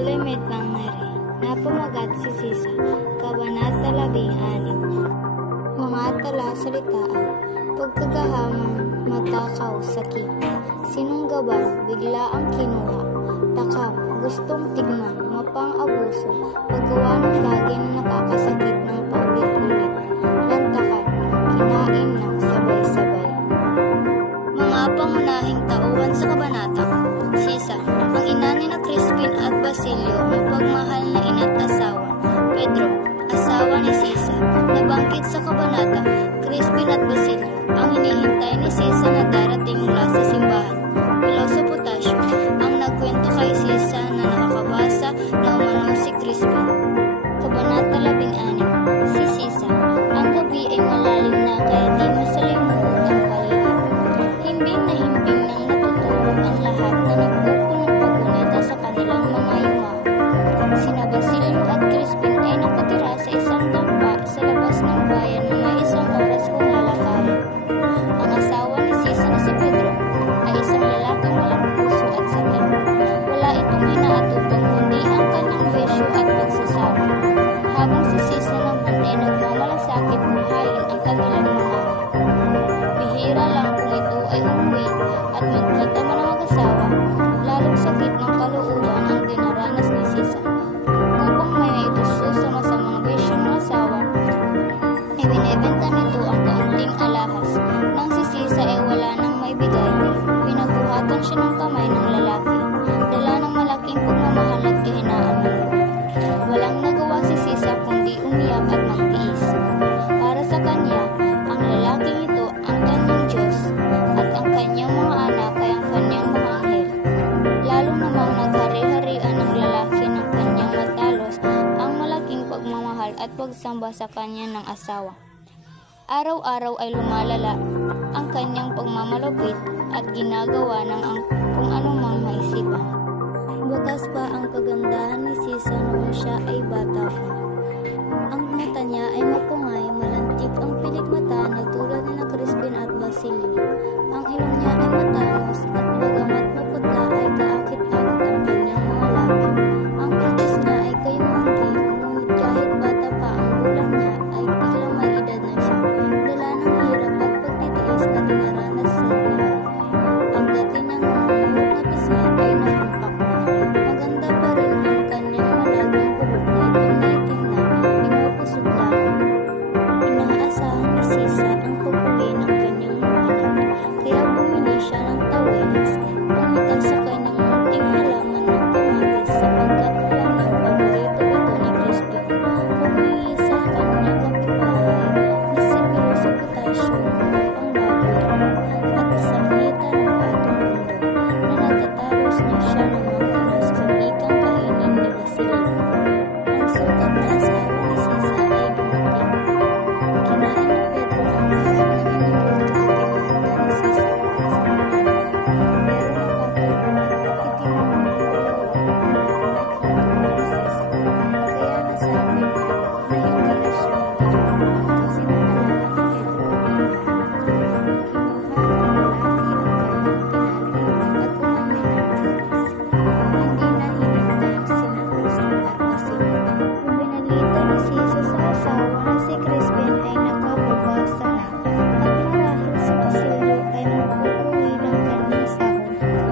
Kalimit ng Mary, napamagat si Sisa, Kabanata 16. Mga talasalitaan, pagkagahamon, matakaw, sakit. Sinunggaban, bigla ang kinuha. Takam, gustong tignan, mapang-abuso, paggawa ng bagay na nakakasakit ng paulit-ulit. Lantakan, kinain ng sabay-sabay. Mga pangunahing tauhan sa kabanata. Sisa, ang ina ni na Crispin at Basilio, mapagmahal na ina't asawa. Pedro, asawa ni Sisa, nabanggit sa kabanata. Crispin at Basilio, ang hinihintay ni Sisa na darating mula sa simbahan. Piloso Potasio, ang nagkwento kay Sisa na nakakabasa na umano si Crispin. Kabanata 16. Si Sisa, ang gabi ay malalim na kaya di masalimuot ang paligid. Himbing na himbing nang natutulog ang lahat na nagpupunong pagunita sa kanilang mga yumaw. Sina Basilio at Crispin ay nakatira sa isang dampa sa labas ng bayan na may isang oras kung lalakarin. Ang asawa ni Sisa na si Pedro ay isang lalaking walang puso at sakit. Wala itong inaatupag kundi ang kanyang besyo at pagsasawa. Habang si Sisa naman ay nagmamalasakit buhayin ang kanilang mga bihira lang kung ito ay umuwi at magkita man ang mag-asawa, lalong sakit ng kalooban ang dinaranas ni Sisa. Upang may naituso sa masamang besyo ng asawa, ay binibenta nito ang kaunting alahas. Nang si Sisa ay wala nang may bigay, pinabuhatan siya ng kamay ng lalaki, dala ng malaking pagmamahal at kahinaan ng loob. Walang nagawa si Sisa kundi umiyak at magtiis. Para sa kanya, ang lalaking ito ang kanyang Diyos at ang kanyang mga anak ay ang kanyang mga anghel. Lalo namang naghari-harian ng lalaki ng kanyang matalos ang malaking pagmamahal at pagsamba sa kanya ng asawa. Araw-araw ay lumalala ang kanyang pagmamalupit at ginagawa ng kung anumang maisipan. Bukas pa ang kagandahan ni Sisa noong siya ay bata pa. Ang mata niya ay mapungay, malantik ang pilik mata na tulad ni na Crispin at Basilio. Ang ilong niya ay matangos at bagamat maputla ay kaakit-akit ang kanyang mga labi. Ang kilos niya ay kayumanggi, ngunit kahit bata pa ang gulang niya ay tila may edad na siya. Dala ng hirap at pagtitiis na dinaranas sa buhay. Ang dati niyang mamumulot na pisngi ay namumpak na. Maganda pa rin ang kanyang malagong buhok na itim na pinupusog lamang. Inaasahan ni Sisa ang pag-uwi ng kanyang mga anak, kaya bumili siya ng tawelis, pumitas sa kanyang munting halaman ng kamatis sapagkat alam niyang paborito ito ni Crispin. Humingi sa kanyang kapitbahay na si Piloso Potasio ng pangbabayaran at isang hita ng patong bundok na natatalos na siya ng mangkinas kung ikang kainin ni Basilio. Ang sukat na asawa ni Sisa ay dumating. Kinain ni Pedro ang lahat ng iniluto at pinahanda ni Sisa para sa mga anak. Pero napapagod at itinamang ang dalawang anak na pinatuwa ni Sisa. Kaya nasabi niya na hindi na siya magkakaroon kasi naalala ni Pedro ang mga anak. Kinuha ng lalaki ang kanyang pinalimutan at umamay ng mabilis. Hindi na hinintay sina Crispin at Basilio. Ibinalita ni Sisa sa asawa na si Crispin ay nakababasa na at marahil si Basilio ay mag-uuwi ng kanyang sahod.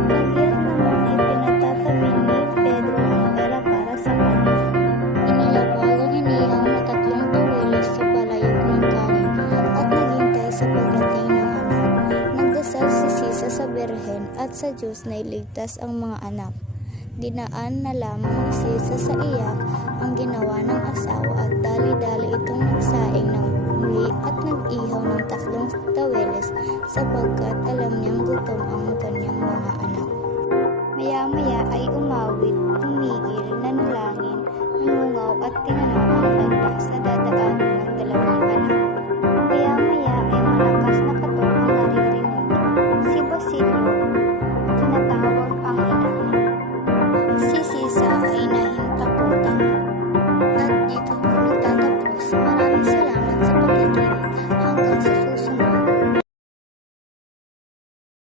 Kagiat naman ay pinatatabi ni Pedro ang pera para sa kanya. Inilapag ang inihaw na 3 taweles sa palayok ng kanin at naghintay sa pagdating ng anak. Nagdasal si Sisa sa Birhen at sa Diyos na iligtas ang mga anak. Dinaan na lamang ni Sisa sa iyak ang ginawa ng asawa at dali-dali itong nagsaing ng muli at nag-ihaw ng 3 taweles sapagkat alam niyang gutom ang kanyang mga anak. Maya-maya ay umawit, tumigil, nanalangin, umungaw at tinanong ang landas na dadaanan